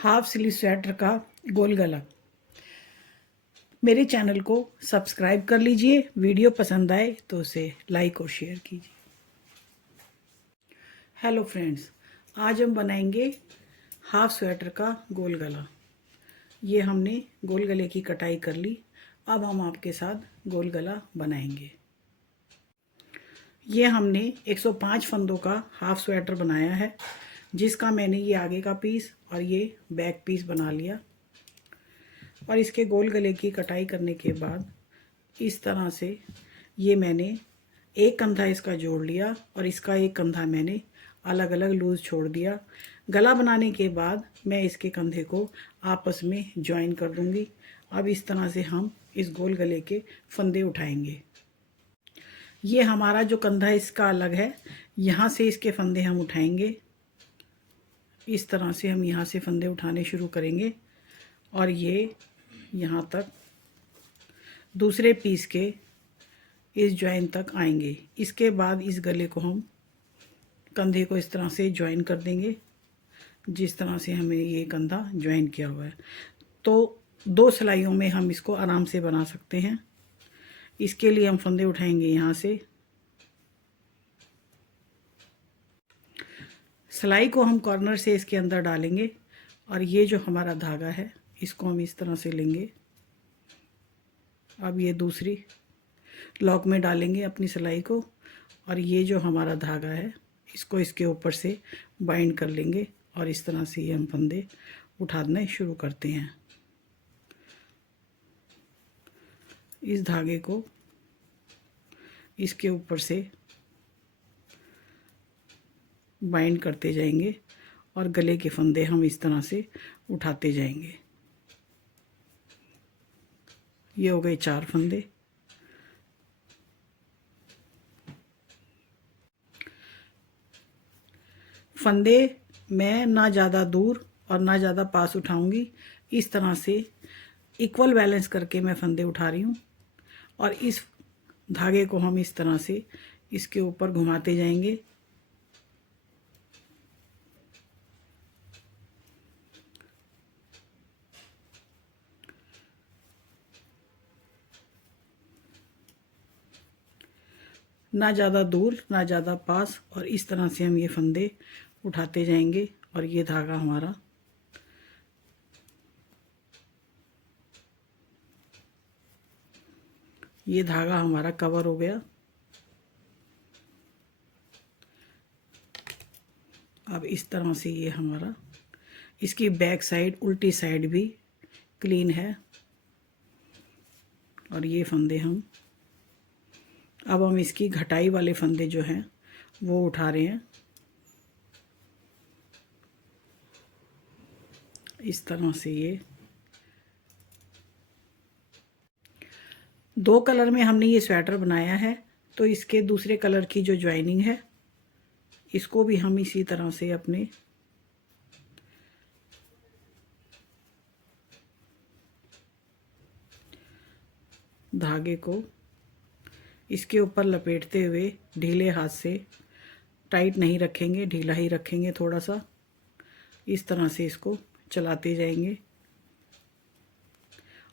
Half sleeve sweater का गोल गला। मेरे चैनल को सब्सक्राइब कर लीजिए। वीडियो पसंद आए तो उसे लाइक और शेयर कीजिए। हेलो फ्रेंड्स, आज हम बनाएंगे हाफ स्वेटर का गोल गला। ये हमने गोल गले की कटाई कर ली। अब हम आपके साथ गोल गला बनाएंगे। ये हमने 105 फंदों का हाफ स्वेटर बनाया है, जिसका मैंने ये आगे का पीस और ये बैक पीस बना लिया। और इसके गोल गले की कटाई करने के बाद इस तरह से ये मैंने एक कंधा इसका जोड़ लिया और इसका एक कंधा मैंने अलग अलग लूज़ छोड़ दिया। गला बनाने के बाद मैं इसके कंधे को आपस में ज्वाइन कर दूंगी। अब इस तरह से हम इस गोल गले के फंदे उठाएंगे। ये हमारा जो कंधा इसका अलग है, यहाँ से इसके फंदे हम उठाएंगे। इस तरह से हम यहाँ से फंदे उठाने शुरू करेंगे और ये यहाँ तक दूसरे पीस के इस ज्वाइन तक आएंगे। इसके बाद इस गले को हम कंधे को इस तरह से ज्वाइन कर देंगे, जिस तरह से हमें ये कंधा ज्वाइन किया हुआ है। तो 2 सिलाइयों में हम इसको आराम से बना सकते हैं। इसके लिए हम फंदे उठाएंगे यहाँ से। सिलाई को हम कॉर्नर से इसके अंदर डालेंगे और ये जो हमारा धागा है इसको हम इस तरह से लेंगे। अब ये दूसरी लॉक में डालेंगे अपनी सिलाई को और ये जो हमारा धागा है इसको इसके ऊपर से बाइंड कर लेंगे और इस तरह से ये हम फंदे उठाने शुरू करते हैं। इस धागे को इसके ऊपर से बाइंड करते जाएंगे और गले के फंदे हम इस तरह से उठाते जाएंगे। ये हो गए 4 फंदे। फंदे मैं ना ज़्यादा दूर और ना ज़्यादा पास उठाऊंगी। इस तरह से इक्वल बैलेंस करके मैं फंदे उठा रही हूँ और इस धागे को हम इस तरह से इसके ऊपर घुमाते जाएंगे। ना ज़्यादा दूर ना ज़्यादा पास, और इस तरह से हम ये फंदे उठाते जाएंगे और ये धागा हमारा कवर हो गया। अब इस तरह से ये हमारा, इसकी बैक साइड उल्टी साइड भी क्लीन है और ये फंदे अब हम इसकी घटाई वाले फंदे जो हैं वो उठा रहे हैं। इस तरह से ये 2 कलर में हमने ये स्वेटर बनाया है, तो इसके दूसरे कलर की जो ज्वाइनिंग है इसको भी हम इसी तरह से अपने धागे को इसके ऊपर लपेटते हुए ढीले हाथ से, टाइट नहीं रखेंगे, ढीला ही रखेंगे थोड़ा सा। इस तरह से इसको चलाते जाएंगे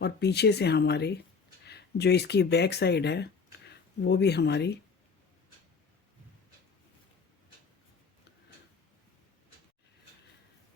और पीछे से हमारे जो इसकी बैक साइड है वो भी हमारी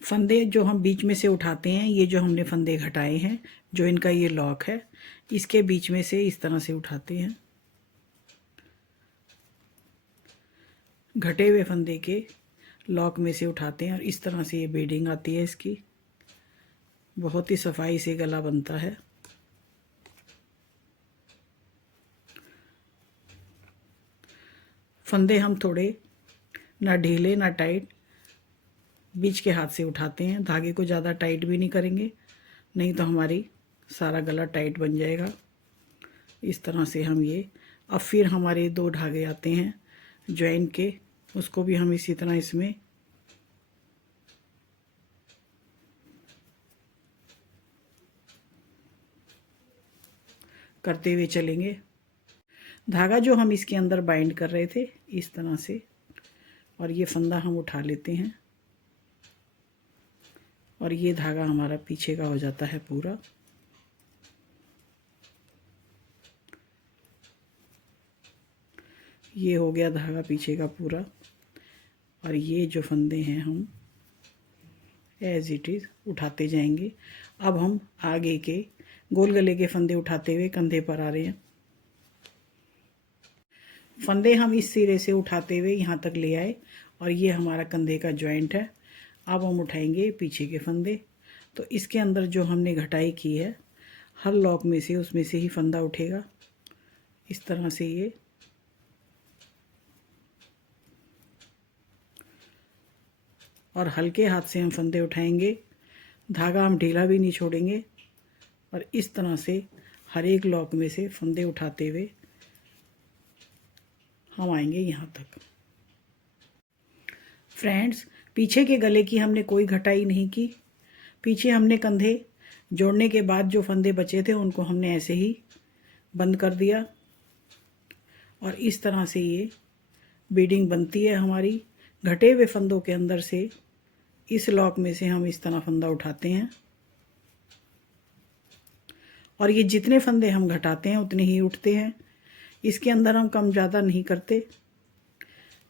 फंदे जो हम बीच में से उठाते हैं, ये जो हमने फंदे घटाए हैं, जो इनका ये लॉक है, इसके बीच में से इस तरह से उठाते हैं। घटे हुए फंदे के लॉक में से उठाते हैं और इस तरह से ये बेडिंग आती है इसकी। बहुत ही सफाई से गला बनता है। फंदे हम थोड़े ना ढीले ना टाइट, बीच के हाथ से उठाते हैं। धागे को ज़्यादा टाइट भी नहीं करेंगे, नहीं तो हमारी सारा गला टाइट बन जाएगा। इस तरह से हम ये, अब फिर हमारे 2 धागे आते हैं ज्वाइन के, उसको भी हम इसी तरह इसमें करते हुए चलेंगे। धागा जो हम इसके अंदर बाइंड कर रहे थे इस तरह से, और ये फंदा हम उठा लेते हैं और ये धागा हमारा पीछे का हो जाता है पूरा। ये हो गया धागा पीछे का पूरा। और ये जो फंदे हैं हम एज इट इज़ उठाते जाएंगे। अब हम आगे के गोल गले के फंदे उठाते हुए कंधे पर आ रहे हैं। फंदे हम इस सिरे से उठाते हुए यहाँ तक ले आए और ये हमारा कंधे का जॉइंट है। अब हम उठाएंगे पीछे के फंदे। तो इसके अंदर जो हमने घटाई की है, हर लॉक में से उसमें से ही फंदा उठेगा। इस तरह से ये और हल्के हाथ से हम फंदे उठाएंगे। धागा हम ढीला भी नहीं छोड़ेंगे और इस तरह से हर एक लॉक में से फंदे उठाते हुए हम आएंगे यहाँ तक। फ्रेंड्स, पीछे के गले की हमने कोई घटाई नहीं की। पीछे हमने कंधे जोड़ने के बाद जो फंदे बचे थे उनको हमने ऐसे ही बंद कर दिया और इस तरह से ये बीडिंग बनती है हमारी। घटे हुए फंदों के अंदर से इस लॉक में से हम इस तरह फंदा उठाते हैं और ये जितने फंदे हम घटाते हैं उतने ही उठते हैं। इसके अंदर हम कम ज़्यादा नहीं करते,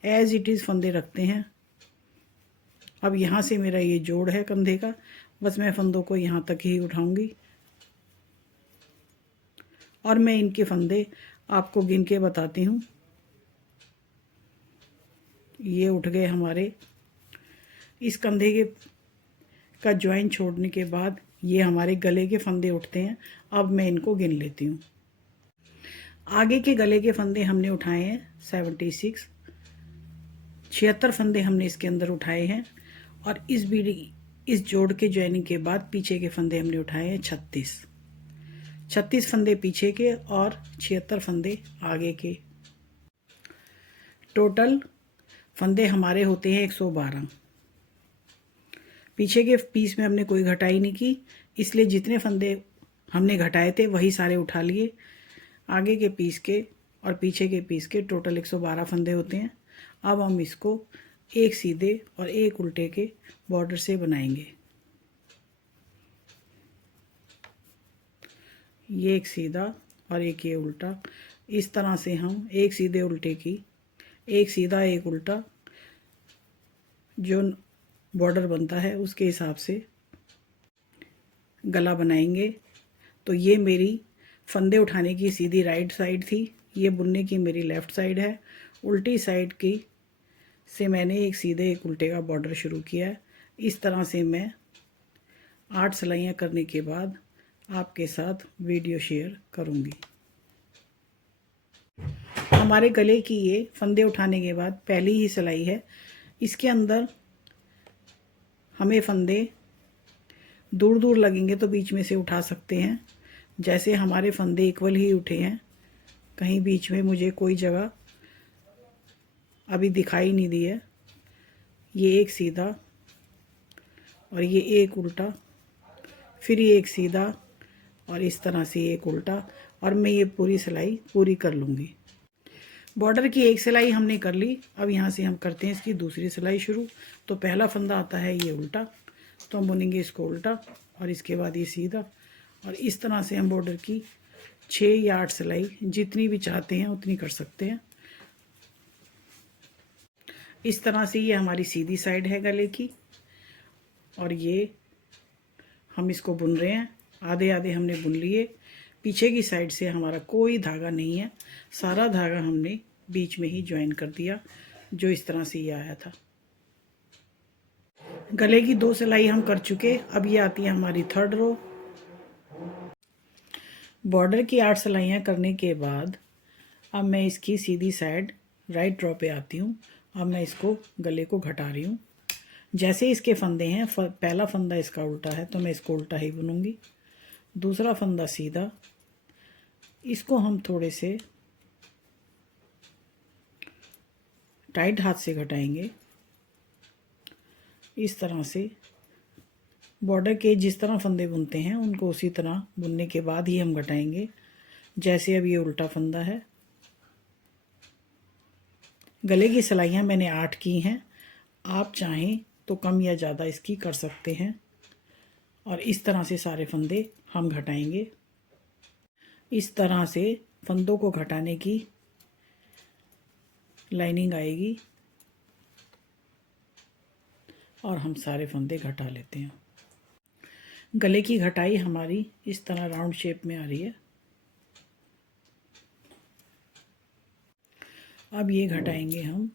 एज इट इज़ फंदे रखते हैं। अब यहाँ से मेरा ये जोड़ है कंधे का, बस मैं फंदों को यहाँ तक ही उठाऊंगी और मैं इनके फंदे आपको गिन के बताती हूँ। ये उठ गए हमारे। इस कंधे के का ज्वाइन छोड़ने के बाद ये हमारे गले के फंदे उठते हैं। अब मैं इनको गिन लेती हूँ। आगे के गले के फंदे हमने उठाए हैं 76, 76 फंदे हमने इसके अंदर उठाए हैं और इस जोड़ के ज्वाइनिंग के बाद पीछे के फंदे हमने उठाए हैं 36 फंदे पीछे के और 76 फंदे आगे के। टोटल फंदे हमारे होते हैं 112। पीछे के पीस में हमने कोई घटाई नहीं की, इसलिए जितने फंदे हमने घटाए थे वही सारे उठा लिए। आगे के पीस के और पीछे के पीस के टोटल 112 फंदे होते हैं। अब हम इसको एक सीधे और एक उल्टे के बॉर्डर से बनाएंगे। ये एक सीधा और एक ये उल्टा। इस तरह से हम एक सीधे उल्टे की, एक सीधा एक उल्टा जो बॉर्डर बनता है उसके हिसाब से गला बनाएंगे। तो ये मेरी फंदे उठाने की सीधी राइट साइड थी, ये बुनने की मेरी लेफ़्ट साइड है। उल्टी साइड की से मैंने एक सीधे एक उल्टे का बॉर्डर शुरू किया है। इस तरह से मैं 8 सिलाइयाँ करने के बाद आपके साथ वीडियो शेयर करूँगी। हमारे गले की ये फंदे उठाने के बाद पहली ही सिलाई है। इसके अंदर हमें फंदे दूर दूर लगेंगे तो बीच में से उठा सकते हैं। जैसे हमारे फंदे इक्वल ही उठे हैं, कहीं बीच में मुझे कोई जगह अभी दिखाई नहीं दी है। ये एक सीधा और ये एक उल्टा, फिर ये एक सीधा और इस तरह से एक उल्टा, और मैं ये पूरी सिलाई पूरी कर लूँगी। बॉर्डर की एक सिलाई हमने कर ली। अब यहाँ से हम करते हैं इसकी दूसरी सिलाई शुरू। तो पहला फंदा आता है ये उल्टा, तो हम बुनेंगे इसको उल्टा और इसके बाद ये सीधा, और इस तरह से हम बॉर्डर की 6 या 8 सिलाई जितनी भी चाहते हैं उतनी कर सकते हैं। इस तरह से ये हमारी सीधी साइड है गले की और ये हम इसको बुन रहे हैं। आधे आधे हमने बुन लिए। पीछे की साइड से हमारा कोई धागा नहीं है, सारा धागा हमने बीच में ही ज्वाइन कर दिया, जो इस तरह से ये आया था। गले की 2 सिलाई हम कर चुके। अब ये आती है हमारी थर्ड रो। बॉर्डर की 8 सिलाइयाँ करने के बाद अब मैं इसकी सीधी साइड राइट रो पे आती हूँ। अब मैं इसको गले को घटा रही हूँ। जैसे इसके फंदे हैं, पहला फंदा इसका उल्टा है तो मैं इसको उल्टा ही बुनूंगी। दूसरा फंदा सीधा, इसको हम थोड़े से टाइट हाथ से घटाएंगे। इस तरह से बॉर्डर के जिस तरह फंदे बुनते हैं उनको उसी तरह बुनने के बाद ही हम घटाएंगे। जैसे अब ये उल्टा फंदा है। गले की सिलाइयाँ मैंने 8 की हैं। आप चाहें तो कम या ज़्यादा इसकी कर सकते हैं। और इस तरह से सारे फंदे हम घटाएंगे। इस तरह से फंदों को घटाने की लाइनिंग आएगी और हम सारे फंदे घटा लेते हैं। गले की घटाई हमारी इस तरह राउंड शेप में आ रही है। अब ये घटाएंगे हम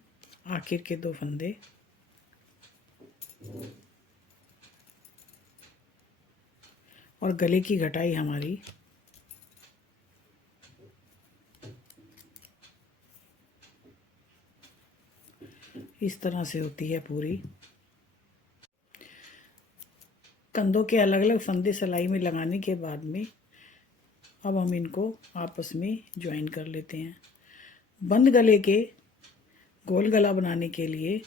आखिर के 2 फंदे। और गले की घटाई हमारी इस तरह से होती है पूरी। कंधों के अलग अलग फंदे सिलाई में लगाने के बाद में अब हम इनको आपस में ज्वाइन कर लेते हैं। बंद गले के गोल गला बनाने के लिए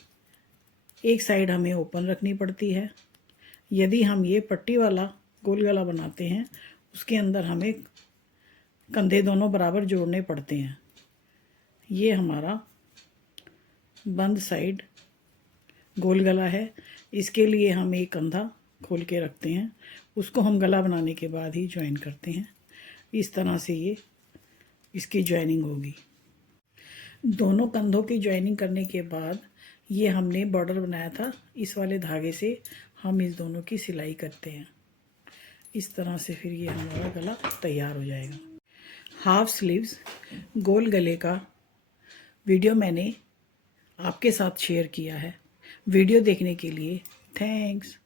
एक साइड हमें ओपन रखनी पड़ती है। यदि हम ये पट्टी वाला गोल गला बनाते हैं उसके अंदर हमें कंधे दोनों बराबर जोड़ने पड़ते हैं। ये हमारा बंद साइड गोल गला है। इसके लिए हम एक कंधा खोल के रखते हैं, उसको हम गला बनाने के बाद ही ज्वाइन करते हैं। इस तरह से ये इसकी ज्वाइनिंग होगी। दोनों कंधों की ज्वाइनिंग करने के बाद ये हमने बॉर्डर बनाया था, इस वाले धागे से हम इस दोनों की सिलाई करते हैं। इस तरह से फिर ये हमारा गला तैयार हो जाएगा। हाफ स्लीव्स गोल गले का वीडियो मैंने आपके साथ शेयर किया है। वीडियो देखने के लिए थैंक्स।